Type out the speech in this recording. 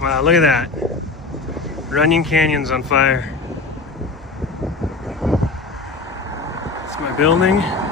Wow, look at that. Runyon Canyon's on fire. It's my building.